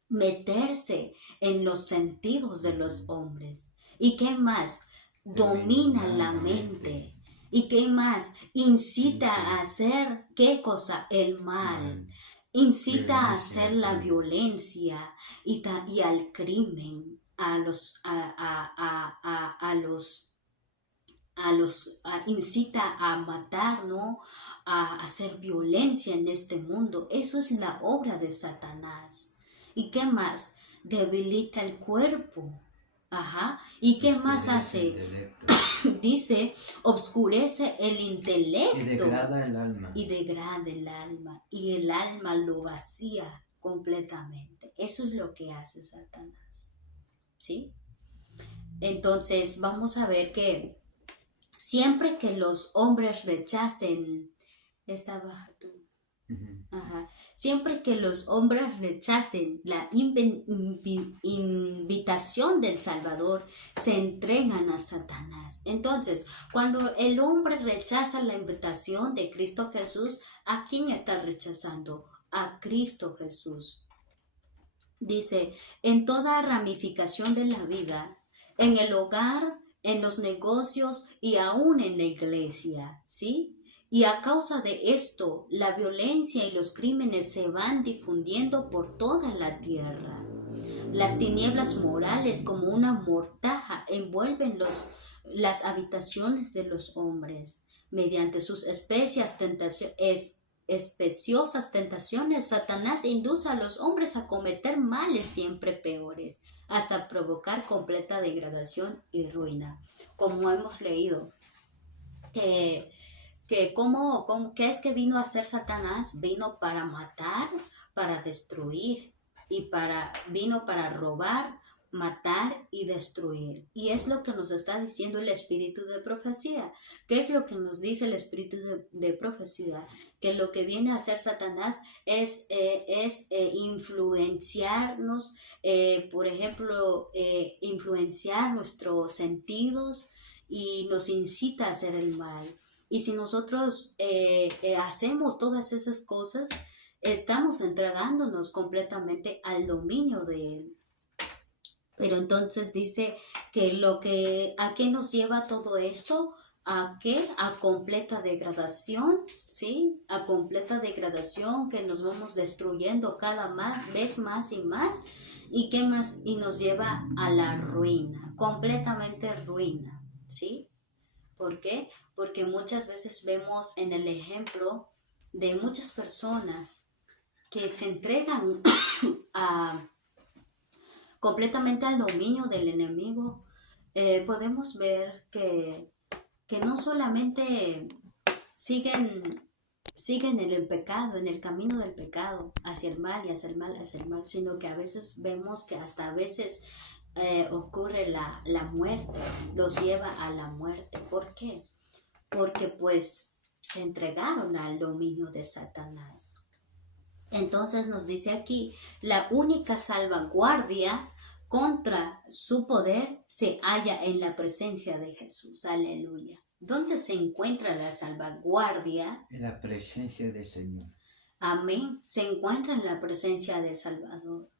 meterse en los sentidos de los hombres. ¿Y qué más? Domina la mente. ¿Y qué más? Incita a hacer, ¿qué cosa? El mal. Incita a hacer la violencia y al crimen, incita a matar, ¿no? A hacer violencia en este mundo. Eso es la obra de Satanás. ¿Y qué más? Debilita el cuerpo. Ajá. ¿Y qué más hace? Dice, obscurece el intelecto. Y degrada el alma. Y el alma lo vacía completamente. Eso es lo que hace Satanás. ¿Sí? Entonces, vamos a ver que siempre que los hombres rechacen, siempre que los hombres rechacen la invitación del Salvador, se entregan a Satanás. Entonces, cuando el hombre rechaza la invitación de Cristo Jesús, ¿a quién está rechazando? A Cristo Jesús. Dice, en toda ramificación de la vida, en el hogar, en los negocios y aún en la iglesia, ¿sí? Y a causa de esto, la violencia y los crímenes se van difundiendo por toda la tierra. Las tinieblas morales como una mortaja envuelven las habitaciones de los hombres. Mediante sus especiosas tentaciones, Satanás induce a los hombres a cometer males siempre peores, hasta provocar completa degradación y ruina. Como hemos leído, ¿qué es que vino a hacer Satanás? Vino para matar, para destruir, y vino para robar, matar y destruir. Y es lo que nos está diciendo el espíritu de profecía. ¿Qué es lo que nos dice el espíritu de profecía? Que lo que viene a hacer Satanás es influenciarnos, por ejemplo, influenciar nuestros sentidos y nos incita a hacer el mal. Y si nosotros hacemos todas esas cosas, estamos entregándonos completamente al dominio de él. Pero entonces dice que ¿a qué nos lleva todo esto? ¿A qué? A completa degradación, ¿sí? A completa degradación, que nos vamos destruyendo cada vez más y más. ¿Y qué más? Y nos lleva a la ruina, completamente ruina, ¿sí? ¿Por qué? Porque muchas veces vemos en el ejemplo de muchas personas que se entregan a completamente al dominio del enemigo. Podemos ver que no solamente siguen en el pecado, en el camino del pecado, hacia el mal y hacia el mal, hacia el mal, sino que a veces vemos que hasta a veces ocurre la muerte, los lleva a la muerte. ¿Por qué? Porque pues se entregaron al dominio de Satanás. Entonces nos dice aquí, la única salvaguardia contra su poder se halla en la presencia de Jesús. Aleluya. ¿Dónde se encuentra la salvaguardia? En la presencia del Señor. Amén. Se encuentra en la presencia del Salvador.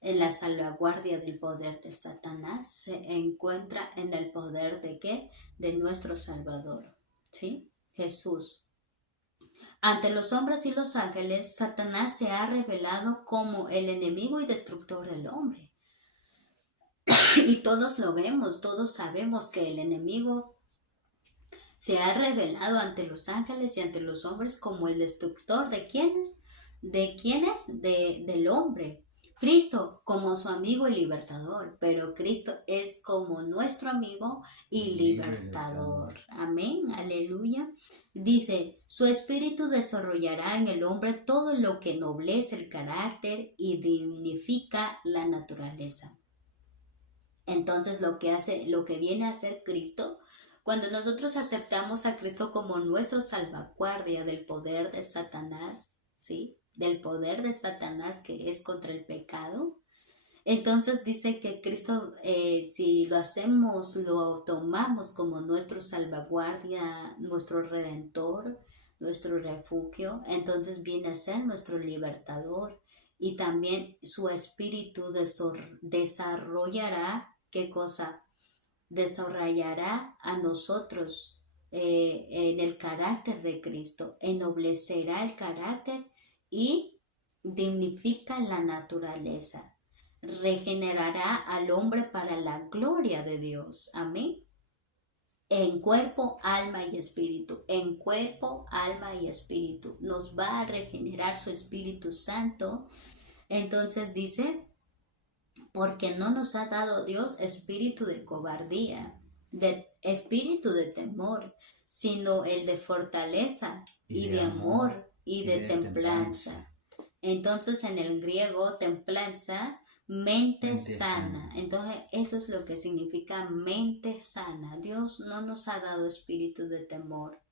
En la salvaguardia del poder de Satanás se encuentra en el poder de ¿qué? De nuestro Salvador. ¿Sí? Jesús. Ante los hombres y los ángeles, Satanás se ha revelado como el enemigo y destructor del hombre. Y todos lo vemos, todos sabemos que el enemigo se ha revelado ante los ángeles y ante los hombres como el destructor de ¿quiénes? ¿De quiénes? Del hombre. Cristo como su amigo y libertador, pero Cristo es como nuestro amigo y libertador. Amén, aleluya. Dice, su espíritu desarrollará en el hombre todo lo que noblece el carácter y dignifica la naturaleza. Entonces lo que viene a hacer Cristo, cuando nosotros aceptamos a Cristo como nuestro salvaguardia del poder de Satanás, ¿sí? Del poder de Satanás que es contra el pecado, entonces dice que Cristo, si lo hacemos, lo tomamos como nuestro salvaguardia, nuestro redentor, nuestro refugio, entonces viene a ser nuestro libertador. Y también su espíritu desarrollará, ¿qué cosa? Desarrollará a nosotros en el carácter de Cristo, ennoblecerá el carácter y dignifica la naturaleza. Regenerará al hombre para la gloria de Dios. Amén. En cuerpo, alma y espíritu. En cuerpo, alma y espíritu. Nos va a regenerar su Espíritu Santo. Entonces dice, porque no nos ha dado Dios espíritu de cobardía, de espíritu de temor, sino el de fortaleza y de amor y de templanza. Entonces en el griego templanza, mente sana. Entonces eso es lo que significa mente sana. Dios no nos ha dado espíritu de temor,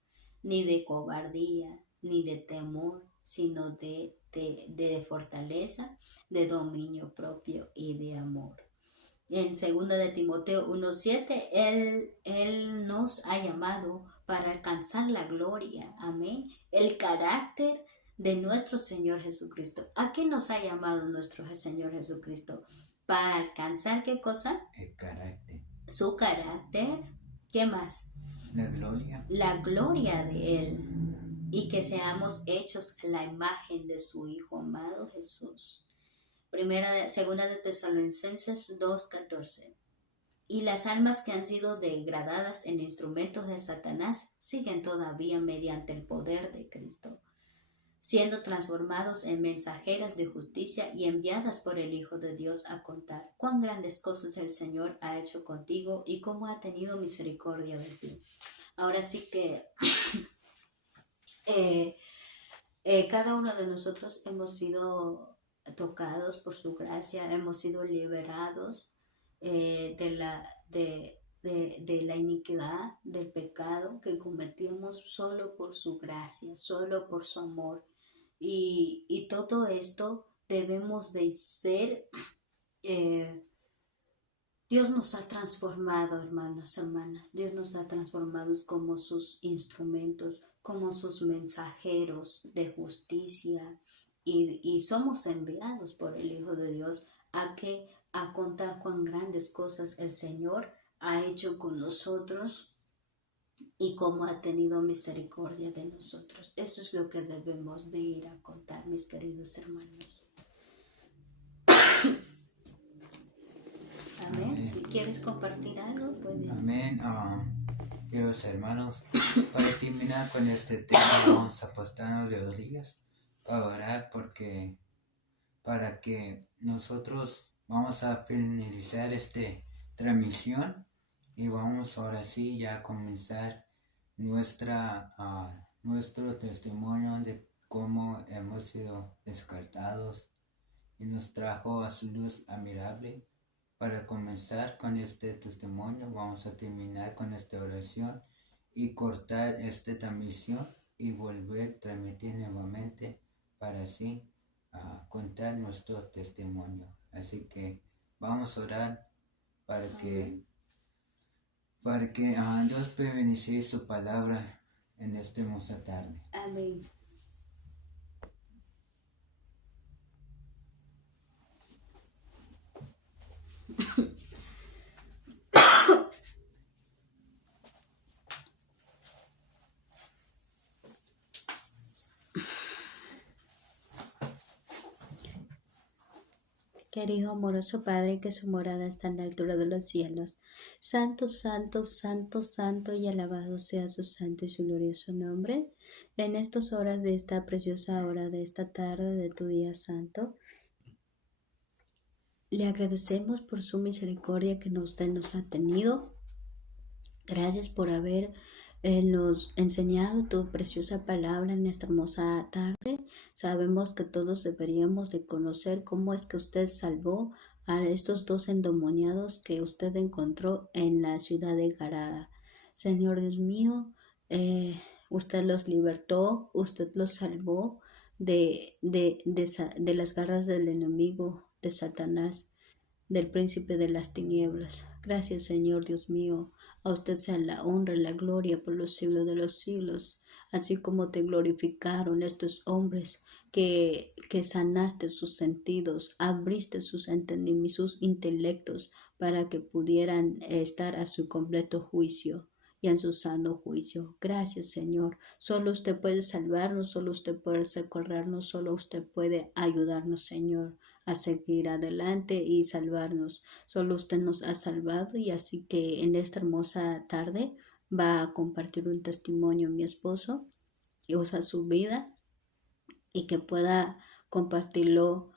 ni de cobardía, ni de temor, sino de fortaleza, de dominio propio y de amor. En 2 de Timoteo 1:7, Él nos ha llamado para alcanzar la gloria. Amén. El carácter de nuestro Señor Jesucristo. ¿A qué nos ha llamado nuestro Señor Jesucristo? Para alcanzar ¿qué cosa? El carácter. Su carácter. ¿Qué más? La gloria. La gloria de Él. Y que seamos hechos a la imagen de su Hijo amado Jesús. Segunda de Tesalonicenses 2:14. Y las almas que han sido degradadas en instrumentos de Satanás siguen todavía mediante el poder de Cristo, siendo transformados en mensajeras de justicia y enviadas por el Hijo de Dios a contar cuán grandes cosas el Señor ha hecho contigo y cómo ha tenido misericordia de ti. Ahora sí que cada uno de nosotros hemos sido tocados por su gracia, hemos sido liberados de la iniquidad, del pecado que cometíamos solo por su gracia, solo por su amor. Y todo esto debemos de ser, Dios nos ha transformado, hermanos, hermanas. Dios nos ha transformado como sus instrumentos, como sus mensajeros de justicia. Y somos enviados por el Hijo de Dios a contar cuán grandes cosas el Señor ha hecho con nosotros y cómo ha tenido misericordia de nosotros. Eso es lo que debemos de ir a contar, mis queridos hermanos. Amén. Amén. Si quieres compartir algo, puedes. Amén. Queridos hermanos, para terminar con este tema, vamos a postarnos de rodillas para orar para que nosotros vamos a finalizar esta transmisión y vamos ahora sí ya a comenzar nuestro testimonio de cómo hemos sido descartados y nos trajo a su luz admirable. Para comenzar con este testimonio, vamos a terminar con esta oración y cortar esta transmisión y volver a transmitir nuevamente para así contar nuestro testimonio. Así que vamos a orar para que Dios pueda bendecir su palabra en esta hermosa tarde. Amén. Querido amoroso Padre, que su morada está en la altura de los cielos. Santo, santo, santo, santo y alabado sea su santo y su glorioso nombre. En estas horas de esta preciosa hora de esta tarde de tu día santo, le agradecemos por su misericordia que usted nos ha tenido. Gracias por haber nos enseñado tu preciosa palabra en esta hermosa tarde. Sabemos que todos deberíamos de conocer cómo es que usted salvó a estos dos endemoniados que usted encontró en la ciudad de Garada. Señor Dios mío, usted los libertó, usted los salvó de las garras del enemigo, de Satanás, del príncipe de las tinieblas. Gracias, Señor Dios mío. A usted sea la honra y la gloria por los siglos de los siglos, así como te glorificaron estos hombres que sanaste sus sentidos, abriste sus entendimientos, sus intelectos, para que pudieran estar a su completo juicio y en su sano juicio. Gracias, Señor. Solo usted puede salvarnos, solo usted puede socorrernos, solo usted puede ayudarnos, Señor, a seguir adelante y salvarnos. Solo usted nos ha salvado, y así que en esta hermosa tarde va a compartir un testimonio mi esposo y usa su vida y que pueda compartirlo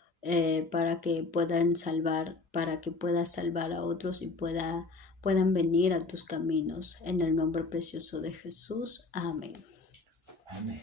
para que puedan salvar, para que pueda salvar a otros y puedan venir a tus caminos. En el nombre precioso de Jesús. Amén. Amén.